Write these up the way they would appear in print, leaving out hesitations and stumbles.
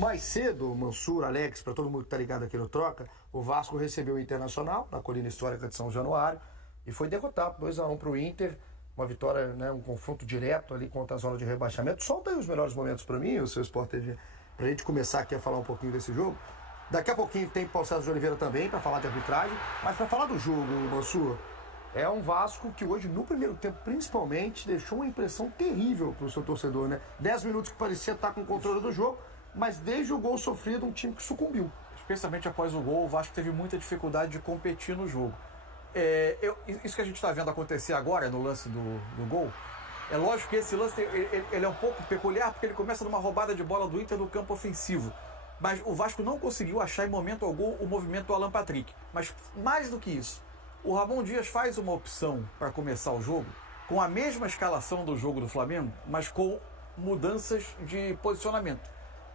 Mais cedo, Mansur, Alex, para todo mundo que está ligado aqui no Troca, o Vasco recebeu o Internacional na Colina Histórica de São Januário e foi derrotado 2-1 para o Inter. Uma vitória, né, um confronto direto ali contra a zona de rebaixamento. Solta aí os melhores momentos para mim, o seu Sport TV, para a gente começar aqui a falar um pouquinho desse jogo. Daqui a pouquinho tem Paulo César de Oliveira também para falar de arbitragem, mas para falar do jogo, Mansur, é um Vasco que hoje, no primeiro tempo, principalmente, deixou uma impressão terrível para o seu torcedor, né? 10 minutos que parecia estar com o controle do jogo, mas desde o gol sofrido, um time que sucumbiu. Especialmente após o gol, o Vasco teve muita dificuldade de competir no jogo. Isso que a gente está vendo acontecer agora, no lance do gol, é lógico que esse lance ele é um pouco peculiar, porque ele começa numa roubada de bola do Inter no campo ofensivo. Mas o Vasco não conseguiu achar em momento algum o movimento do Alan Patrick. Mas mais do que isso, o Ramon Dias faz uma opção para começar o jogo com a mesma escalação do jogo do Flamengo, mas com mudanças de posicionamento.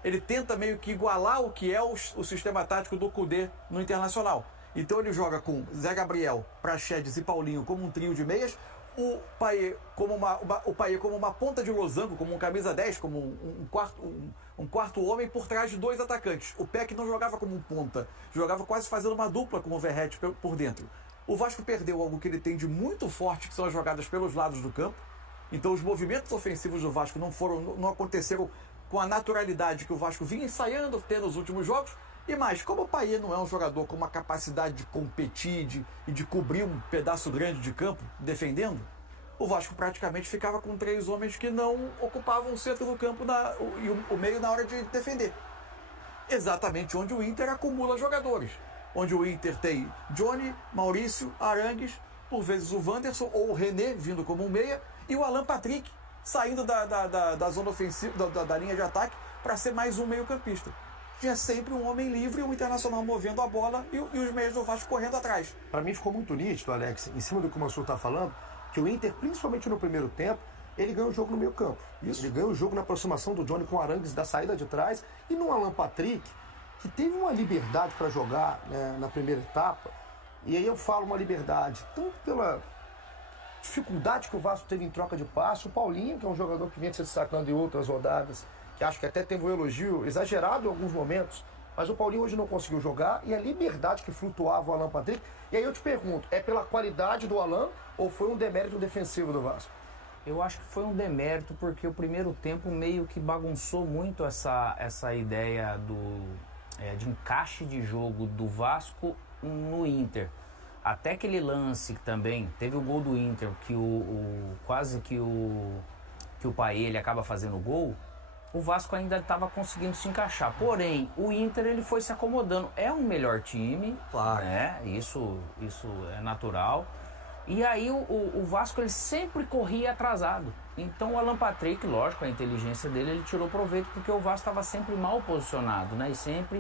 Ele tenta meio que igualar o que é o sistema tático do Kudê no Internacional. Então ele joga com Zé Gabriel, Praxedes e Paulinho como um trio de meias, o Payet como uma ponta de losango, como um camisa 10, como um quarto homem por trás de dois atacantes. O Peck não jogava como um ponta, jogava quase fazendo uma dupla com o Verratti por dentro. O Vasco perdeu algo que ele tem de muito forte, que são as jogadas pelos lados do campo. Então os movimentos ofensivos do Vasco não aconteceram com a naturalidade que o Vasco vinha ensaiando ter nos últimos jogos. E mais, como o Payet não é um jogador com uma capacidade de competir e de cobrir um pedaço grande de campo defendendo, o Vasco praticamente ficava com 3 homens que não ocupavam o centro do campo e o meio na hora de defender. Exatamente onde o Inter acumula jogadores. Onde o Inter tem Johnny, Maurício, Arangues, por vezes o Wanderson ou o René vindo como um meia, e o Alan Patrick saindo da zona ofensiva, da linha de ataque, para ser mais um meio-campista. Tinha sempre um homem livre, o Internacional movendo a bola e os meios do Vasco correndo atrás. Para mim ficou muito nítido, Alex, em cima do que o Mansur está falando, que o Inter, principalmente no primeiro tempo, ele ganhou o jogo no meio campo. Ele ganhou o jogo na aproximação do Johnny com o Arangues da saída de trás e no Alan Patrick, que teve uma liberdade para jogar, né, na primeira etapa. E aí eu falo uma liberdade, tanto pela dificuldade que o Vasco teve em troca de passe, o Paulinho, que é um jogador que vinha se destacando em outras rodadas, que acho que até teve um elogio exagerado em alguns momentos, mas o Paulinho hoje não conseguiu jogar, e a liberdade que flutuava o Alan Patrick. E aí eu te pergunto, é pela qualidade do Alan ou foi um demérito defensivo do Vasco? Eu acho que foi um demérito, porque o primeiro tempo meio que bagunçou muito essa ideia de encaixe de jogo do Vasco no Inter. Até aquele lance que também teve o gol do Inter, que quase que o Payet ele acaba fazendo o gol, o Vasco ainda estava conseguindo se encaixar. Porém, o Inter ele foi se acomodando. É um melhor time, claro, né? Isso é natural. E aí o Vasco ele sempre corria atrasado. Então o Alan Patrick, lógico, a inteligência dele, ele tirou proveito, porque o Vasco estava sempre mal posicionado, né? E sempre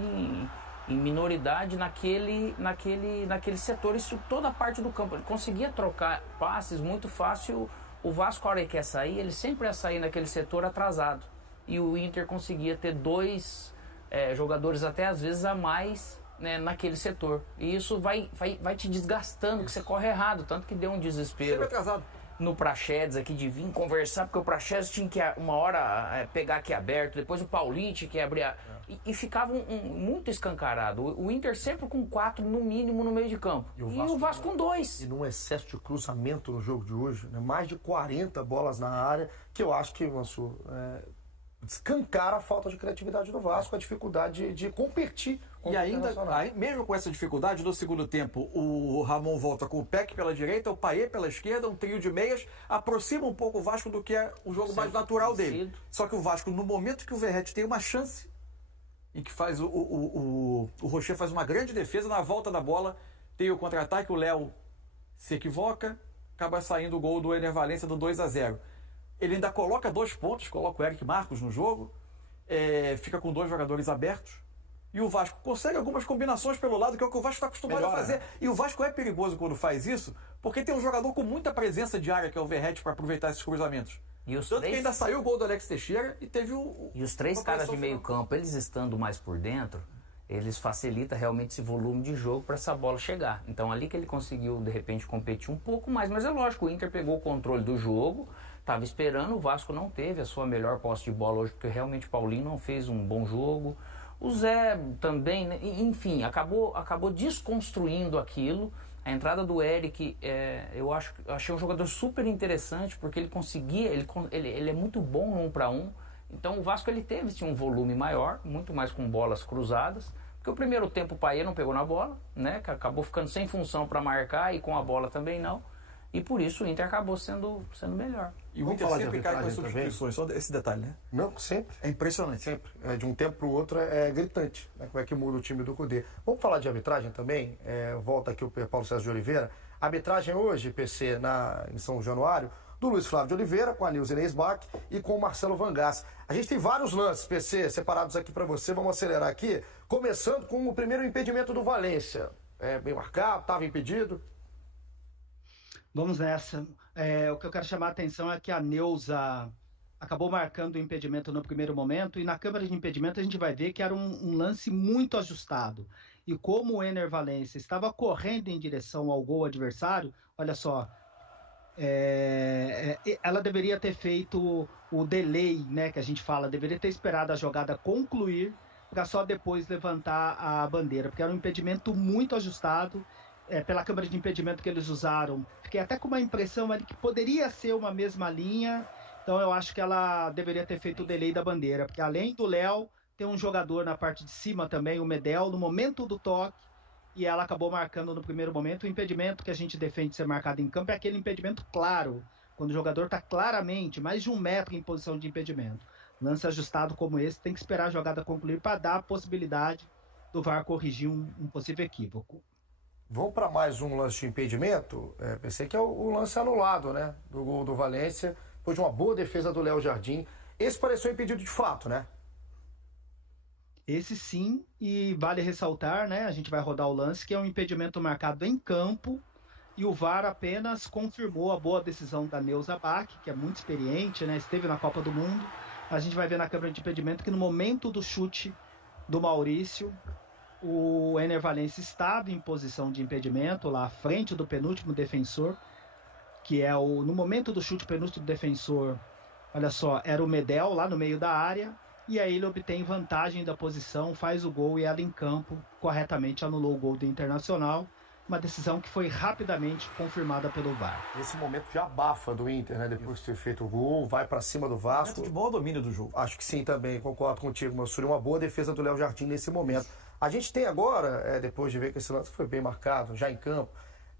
em minoridade naquele setor. Isso toda a parte do campo. Ele conseguia trocar passes muito fácil. O Vasco, a hora que quer sair, ele sempre ia sair naquele setor atrasado. E o Inter conseguia ter 2 jogadores até às vezes a mais, né, naquele setor. E isso vai te desgastando, que você corre errado. Tanto que deu um desespero. Sempre atrasado. No Praxedes aqui de vir conversar, porque o Praxedes tinha que uma hora pegar aqui aberto, depois o Paulinho tinha que abrir e ficava muito escancarado. O Inter sempre com 4 no mínimo no meio de campo e o Vasco com 2. E num excesso de cruzamento no jogo de hoje, né, mais de 40 bolas na área, que eu acho que, Mansur, escancara a falta de criatividade do Vasco, a dificuldade de competir. E ainda, mesmo com essa dificuldade, no segundo tempo, o Ramon volta com o Peck pela direita, o Payet pela esquerda, um trio de meias, aproxima um pouco o Vasco do que é o jogo mais natural dele. Só que o Vasco, no momento que o Verratti tem uma chance, em que faz o Rocher faz uma grande defesa, na volta da bola, tem o contra-ataque, o Léo se equivoca, acaba saindo o gol do Ener Valencia do 2-0. Ele ainda coloca 2 pontos, coloca o Eric Marcos no jogo, fica com 2 jogadores abertos, e o Vasco consegue algumas combinações pelo lado, que é o que o Vasco está acostumado a fazer. E o Vasco é perigoso quando faz isso, porque tem um jogador com muita presença de área, que é o Verratti, para aproveitar esses cruzamentos. Tanto que ainda saiu o gol do Alex Teixeira e teve E os 3 caras de meio campo, eles estando mais por dentro, eles facilitam realmente esse volume de jogo para essa bola chegar. Então ali que ele conseguiu, de repente, competir um pouco mais. Mas é lógico, o Inter pegou o controle do jogo, estava esperando, o Vasco não teve a sua melhor posse de bola hoje, porque realmente o Paulinho não fez um bom jogo. O Zé também, né? Enfim, acabou desconstruindo aquilo. A entrada do Eric, eu achei um jogador super interessante, porque ele conseguia, ele é muito bom no 1 para 1. Então o Vasco tinha um volume maior, muito mais com bolas cruzadas. Porque o primeiro tempo o Payet não pegou na bola, né? Que acabou ficando sem função para marcar e com a bola também não. E por isso o Inter acabou sendo melhor. E o Inter sempre cai com as substituições, só esse detalhe, né? Não, sempre. É impressionante. Sempre. De um tempo para o outro é gritante, né? Como é que muda o time do Cudê. Vamos falar de arbitragem também? Volta aqui o Paulo César de Oliveira. Arbitragem hoje, PC, em São Januário, do Luiz Flávio de Oliveira, com a Nilce Inês Bach e com o Marcelo Vangas. A gente tem vários lances, PC, separados aqui para você. Vamos acelerar aqui. Começando com o primeiro impedimento do Valência. Bem marcado, estava impedido. Vamos nessa. O que eu quero chamar a atenção é que a Neuza acabou marcando o impedimento no primeiro momento, e na câmera de impedimento a gente vai ver que era um lance muito ajustado. E como o Ener Valencia estava correndo em direção ao gol adversário, olha só, ela deveria ter feito o delay, né, que a gente fala, deveria ter esperado a jogada concluir para só depois levantar a bandeira, porque era um impedimento muito ajustado. Pela câmera de impedimento que eles usaram, fiquei até com uma impressão ali que poderia ser uma mesma linha. Então eu acho que ela deveria ter feito o delay da bandeira, porque além do Léo, tem um jogador na parte de cima também, o Medel, no momento do toque, e ela acabou marcando no primeiro momento. O impedimento que a gente defende ser marcado em campo é aquele impedimento claro, quando o jogador está claramente mais de 1 metro em posição de impedimento. Lance ajustado como esse tem que esperar a jogada concluir para dar a possibilidade do VAR corrigir um possível equívoco. Vamos para mais um lance de impedimento. Pensei que é o lance anulado, né? Do gol do Valência, depois de uma boa defesa do Léo Jardim. Esse pareceu impedido de fato, né? Esse sim, e vale ressaltar, né? A gente vai rodar o lance, que é um impedimento marcado em campo, e o VAR apenas confirmou a boa decisão da Neuza Bach, que é muito experiente, né? Esteve na Copa do Mundo. A gente vai ver na câmera de impedimento que no momento do chute do Maurício, o Ener Valencia estava em posição de impedimento, lá à frente do penúltimo defensor, que no momento do chute, o penúltimo defensor, olha só, era o Medel lá no meio da área, e aí ele obtém vantagem da posição, faz o gol, e ela em campo corretamente anulou o gol do Internacional, uma decisão que foi rapidamente confirmada pelo VAR. Esse momento já abafa do Inter, né? Depois de ter feito o gol, vai para cima do Vasco. De bom domínio do jogo. Acho que sim também, concordo contigo, Mansur. Uma boa defesa do Léo Jardim nesse momento. A gente tem agora, depois de ver que esse lance foi bem marcado, já em campo,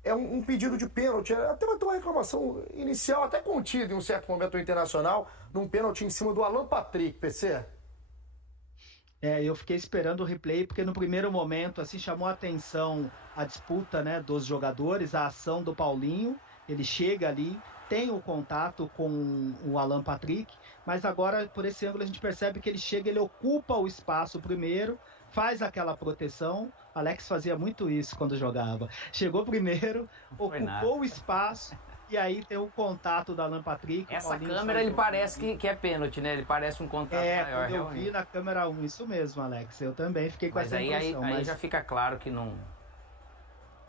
um pedido de pênalti. Até vai ter uma reclamação inicial, até contida em um certo momento do Internacional, num pênalti em cima do Alan Patrick, PC. Eu fiquei esperando o replay, porque no primeiro momento assim, chamou a atenção a disputa, né, dos jogadores, a ação do Paulinho. Ele chega ali, tem o contato com o Alan Patrick, mas agora, por esse ângulo, a gente percebe que ele chega, ele ocupa o espaço primeiro, faz aquela proteção. Alex fazia muito isso quando jogava. Chegou primeiro, ocupou o espaço, e aí tem o contato da Alan Patrick. Essa câmera ele parece que é pênalti, né? Ele parece um contato maior. Eu vi na câmera 1, isso mesmo, Alex. Eu também fiquei com essa impressão. Aí já fica claro que não...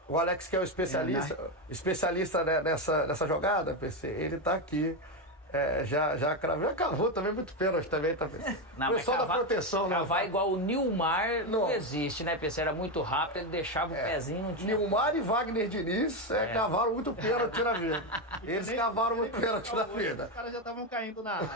O Alex, que é o especialista nessa jogada, PC, ele tá aqui. Já cavou também muito pênalti também, tá? Não, foi só da proteção, né? Cavar igual o Nilmar não existe, né, PC? Era muito rápido, ele deixava o pezinho, não tinha... Nilmar e Wagner Diniz cavaram muito pênalti na vida. Eles cavaram muito pênalti na vida. Os caras já estavam caindo na área.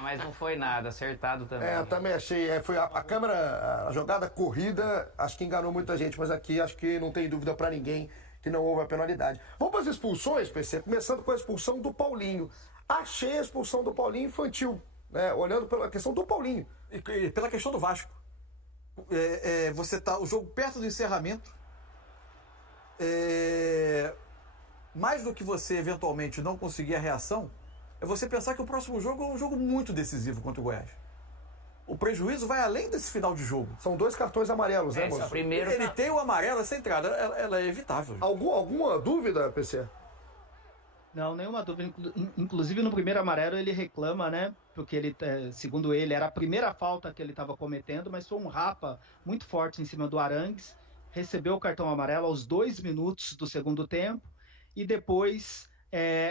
Mas não foi nada, acertado também. Também achei. Foi a câmera, a jogada corrida, acho que enganou muita gente, mas aqui acho que não tem dúvida pra ninguém que não houve a penalidade. Vamos para as expulsões, PC, começando com a expulsão do Paulinho. Achei a expulsão do Paulinho infantil, né? Olhando pela questão do Paulinho. E pela questão do Vasco. Você tá o jogo perto do encerramento. Mais do que você eventualmente não conseguir a reação, é você pensar que o próximo jogo é um jogo muito decisivo contra o Goiás. O prejuízo vai além desse final de jogo. São 2 cartões amarelos, né, moço? Ele tem o amarelo, essa entrada, ela é evitável. Alguma dúvida, PC? Não, nenhuma dúvida. Inclusive no primeiro amarelo ele reclama, né? Porque ele, segundo ele, era a primeira falta que ele estava cometendo, mas foi um rapa muito forte em cima do Arangues. Recebeu o cartão amarelo aos 2 minutos do segundo tempo. E depois,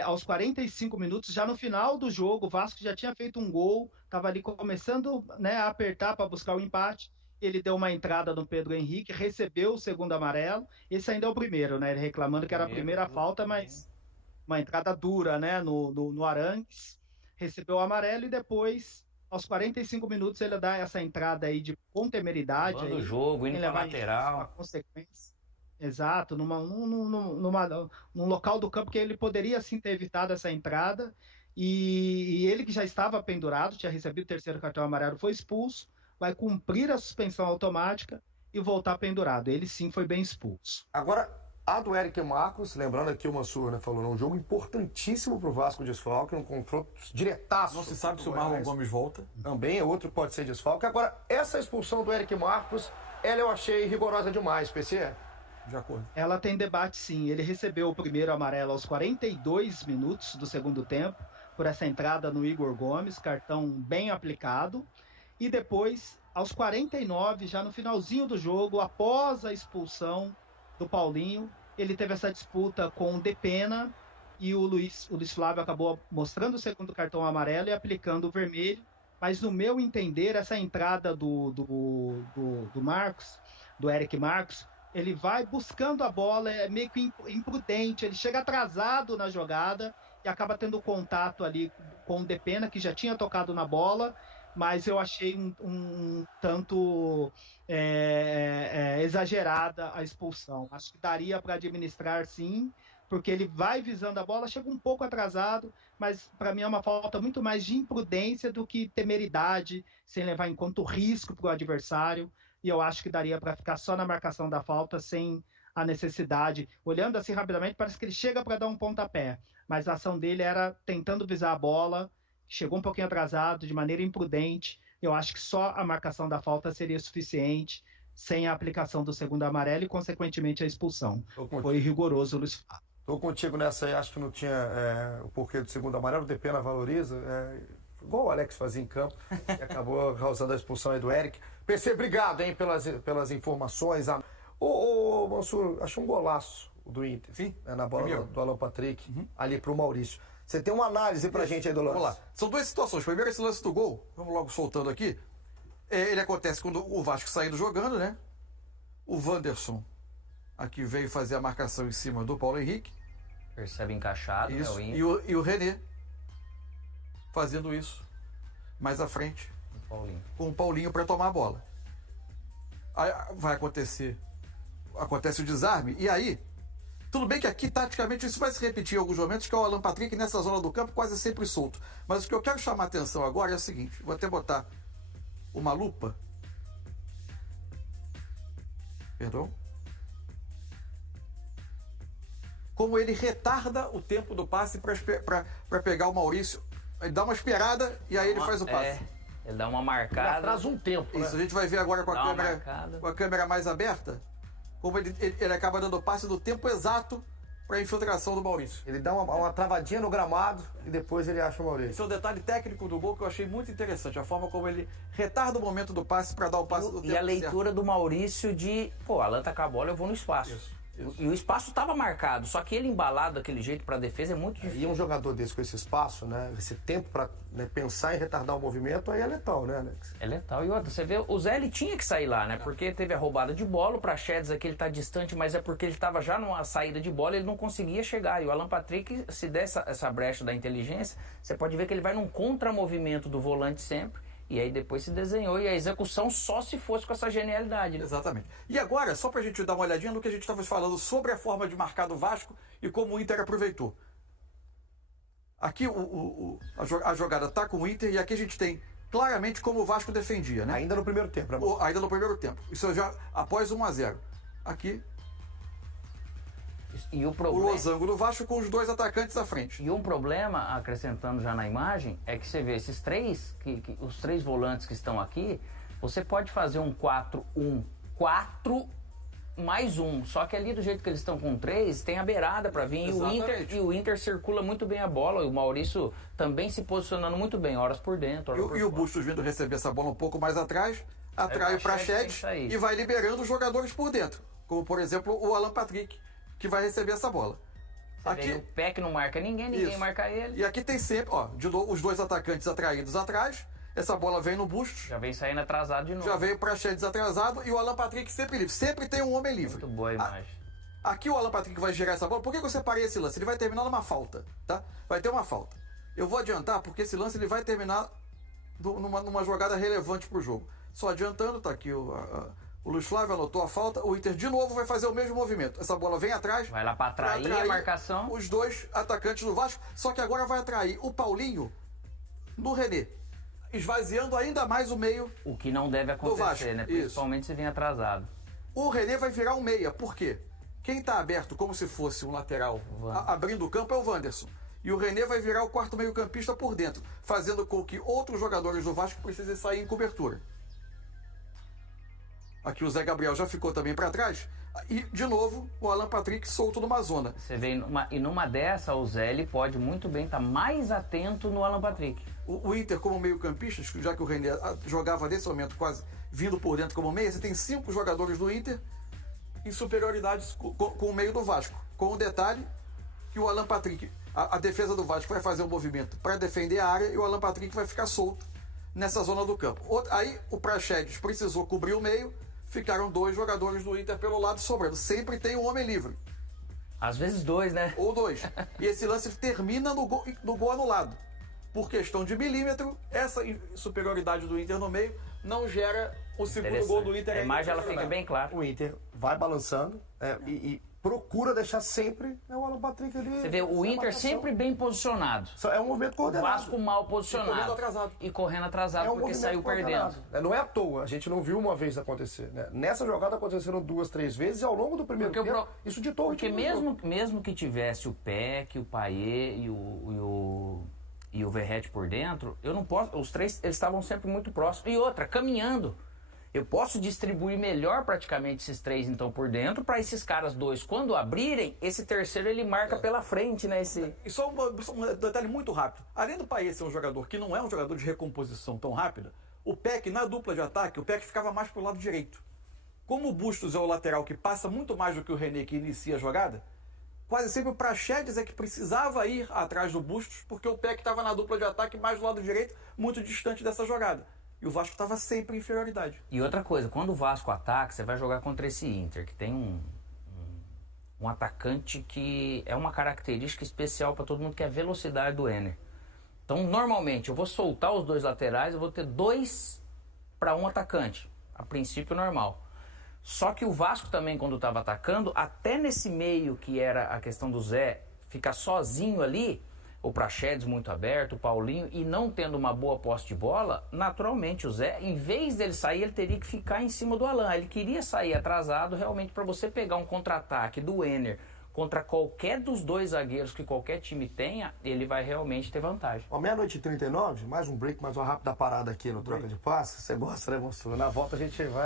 aos 45 minutos, já no final do jogo, o Vasco já tinha feito um gol estava ali começando, né, a apertar para buscar o empate. Ele deu uma entrada no Pedro Henrique, recebeu o segundo amarelo. Esse ainda é o primeiro, né? Ele reclamando que era a primeira falta, mas uma entrada dura, né, no Arangues. Recebeu o amarelo e depois, aos 45 minutos, ele dá essa entrada aí com temeridade. Aí, o jogo, indo para lateral. Uma consequência. Exato, num local do campo que ele poderia sim ter evitado essa entrada. E ele que já estava pendurado, tinha recebido o terceiro cartão amarelo, foi expulso, vai cumprir a suspensão automática e voltar pendurado. Ele sim foi bem expulso. Agora, a do Eric Marcos, lembrando aqui o Mansur, né, falou, um jogo importantíssimo pro Vasco desfalque, um confronto diretaço. Não se sabe se o Marlon Gomes volta. Também é outro que pode ser desfalque. Agora, essa expulsão do Eric Marcos, ela eu achei rigorosa demais, PC. De acordo. Ela tem debate sim. Ele recebeu o primeiro amarelo aos 42 minutos do segundo tempo, por essa entrada no Igor Gomes, cartão bem aplicado. E depois, aos 49, já no finalzinho do jogo, após a expulsão do Paulinho, ele teve essa disputa com o Depena e o Luiz Flávio acabou mostrando o segundo cartão amarelo e aplicando o vermelho. Mas no meu entender, essa entrada do Marcos, do Eric Marcos, ele vai buscando a bola, é meio que imprudente, ele chega atrasado na jogada e acaba tendo contato ali com o Depena, que já tinha tocado na bola, mas eu achei um tanto exagerada a expulsão. Acho que daria para administrar sim, porque ele vai visando a bola, chega um pouco atrasado, mas para mim é uma falta muito mais de imprudência do que temeridade, sem levar em conta o risco para o adversário, e eu acho que daria para ficar só na marcação da falta, sem a necessidade. Olhando assim rapidamente, parece que ele chega para dar um pontapé, mas a ação dele era tentando visar a bola, chegou um pouquinho atrasado, de maneira imprudente. Eu acho que só a marcação da falta seria suficiente, sem a aplicação do segundo amarelo e, consequentemente, a expulsão. Foi rigoroso, Luiz Flávio. Estou contigo nessa aí, acho que não tinha o porquê do segundo amarelo, o Depena valoriza, igual o Alex fazia em campo, e acabou causando a expulsão aí do Eric. PC, obrigado, hein, pelas informações. Ô, Mansur, achei um golaço do Inter. Sim, na bola do Alan Patrick, ali pro Maurício. Você tem uma análise pra gente aí do lance? Vamos lá. São duas situações. Primeiro, esse lance do gol, vamos logo soltando aqui. Ele acontece quando o Vasco saindo jogando, né? O Wanderson aqui veio fazer a marcação em cima do Paulo Henrique. Percebe encaixado, isso. Né, E o René fazendo isso mais à frente com o Paulinho para tomar a bola. Aí acontece o desarme, e aí tudo bem que aqui taticamente isso vai se repetir em alguns momentos, que é o Alan Patrick nessa zona do campo quase sempre solto, mas o que eu quero chamar a atenção agora é o seguinte, vou até botar uma lupa, perdão, como ele retarda o tempo do passe para pegar o Maurício. Ele dá uma esperada e aí ele faz o passe. Ele dá uma marcada. Ele atrasa um tempo. Isso, né? a gente vai ver agora com a câmera mais aberta, como ele acaba dando o passe do tempo exato para a infiltração do Maurício. Ele dá uma travadinha no gramado e depois ele acha o Maurício. Esse é o detalhe técnico do gol que eu achei muito interessante, a forma como ele retarda o momento do passe para dar o passe do tempo. E a leitura certo. Do Maurício de, Alan tá com a bola, eu vou no espaço. Isso. E o espaço estava marcado, só que ele embalado daquele jeito para a defesa é muito difícil. E um jogador desse com esse espaço, né, esse tempo para pensar em retardar o movimento, aí é letal, né, Alex? É letal. E outra, você vê, o Zé ele tinha que sair lá, né? Porque teve a roubada de bola, o Praxedes aqui ele tá distante, mas é porque ele estava já numa saída de bola, ele não conseguia chegar. E o Alan Patrick, se der essa brecha da inteligência, você pode ver que ele vai num contramovimento do volante sempre. E aí depois se desenhou, e a execução só se fosse com essa genialidade. Né? Exatamente. E agora, só pra gente dar uma olhadinha no que a gente estava falando sobre a forma de marcar do Vasco e como o Inter aproveitou. Aqui a jogada tá com o Inter e aqui a gente tem claramente como o Vasco defendia, né? Ainda no primeiro tempo, né? Ainda no primeiro tempo. Isso já após 1-0. Aqui e o losango do Vasco com os dois atacantes à frente. E um problema, acrescentando já na imagem, é que você vê esses três, os três volantes que estão aqui, você pode fazer um 4-1-4 mais um. Só que ali do jeito que eles estão com três, tem a beirada para vir. E o Inter circula muito bem a bola. E o Maurício também se posicionando muito bem, horas por dentro. Horas por o Bustos vindo receber essa bola um pouco mais atrás, atrai o Praxedes e vai liberando os jogadores por dentro. Como, por exemplo, o Alan Patrick, que vai receber essa bola. Aqui o Peck não marca ninguém isso. Marca ele. E aqui tem sempre, de novo, os dois atacantes atraídos atrás, essa bola vem no Bustos, Já vem saindo atrasado de novo. já veio o Praxedes atrasado e o Alan Patrick sempre livre. Sempre tem um homem livre. Muito boa a imagem. Aqui o Alan Patrick vai girar essa bola. Por que eu separei esse lance? Ele vai terminar numa falta, tá? Vai ter uma falta. Eu vou adiantar porque esse lance ele vai terminar numa jogada relevante pro jogo. Só adiantando, tá aqui o Luiz Flávio anotou a falta. O Inter de novo vai fazer o mesmo movimento. Essa bola vem atrás. Vai lá para atrair a marcação. Os dois atacantes do Vasco. Só que agora vai atrair o Paulinho no René. Esvaziando ainda mais o meio. O que não deve Vasco, acontecer, né? Principalmente se vir atrasado. O René vai virar um meia. Por quê? Quem está aberto como se fosse um lateral abrindo o campo é o Wanderson. E o René vai virar o quarto meio-campista por dentro, fazendo com que outros jogadores do Vasco precisem sair em cobertura. Aqui o Zé Gabriel já ficou também para trás. E, de novo, o Alan Patrick solto numa zona. Você vê, numa dessa, o Zé ele pode muito bem estar mais atento no Alan Patrick. O Inter como meio-campista, já que o René jogava nesse momento quase vindo por dentro como meia, você tem 5 jogadores do Inter em superioridade com o meio do Vasco. Com o detalhe que o Alan Patrick, a defesa do Vasco vai fazer um movimento para defender a área e o Alan Patrick vai ficar solto nessa zona do campo. Aí o Praxedes precisou cobrir o meio, ficaram 2 jogadores do Inter pelo lado sobrando. Sempre tem um homem livre. Às vezes 2, né? Ou 2. E esse lance termina no gol anulado. Por questão de milímetro, essa superioridade do Inter no meio não gera o segundo gol do Inter. A imagem ela fica bem clara. O Inter vai balançando e procura deixar sempre o Alan Patrick ali. Você vê o Inter sempre bem posicionado. É um movimento O coordenado. Vasco mal posicionado. E correndo atrasado porque saiu perdendo. Não é à toa, a gente não viu uma vez acontecer. Né? Nessa jogada aconteceram 2, 3 vezes e ao longo do primeiro tempo isso ditou porque o time. mesmo que tivesse o Peck, o Payet e o Verratti por dentro, eu não posso. Os 3 eles estavam sempre muito próximos. E outra, caminhando. Eu posso distribuir melhor praticamente esses 3 então por dentro para esses caras 2 quando abrirem, esse terceiro ele marca pela frente, né? E só um detalhe muito rápido. Além do Payet ser um jogador que não é um jogador de recomposição tão rápida, o Peck na dupla de ataque, o Peck ficava mais pro lado direito. Como o Bustos é o lateral que passa muito mais do que o René que inicia a jogada, quase sempre o Praxedes é que precisava ir atrás do Bustos, porque o Peck estava na dupla de ataque mais do lado direito, muito distante dessa jogada. E o Vasco estava sempre em inferioridade. E outra coisa, quando o Vasco ataca, você vai jogar contra esse Inter, que tem um atacante que é uma característica especial para todo mundo, que é a velocidade do Enner. Então, normalmente, eu vou soltar os 2 laterais, eu vou ter 2 para um atacante. A princípio, normal. Só que o Vasco também, quando estava atacando, até nesse meio que era a questão do Zé ficar sozinho ali, o Praxedes muito aberto, o Paulinho, e não tendo uma boa posse de bola, naturalmente o Zé, em vez dele sair, ele teria que ficar em cima do Alan. Ele queria sair atrasado, realmente, para você pegar um contra-ataque do Enner contra qualquer dos 2 zagueiros que qualquer time tenha, ele vai realmente ter vantagem. Ó, 00:39, mais um break, mais uma rápida parada aqui no Troca de Passes. Você gosta, né, monstro? Na volta a gente vai...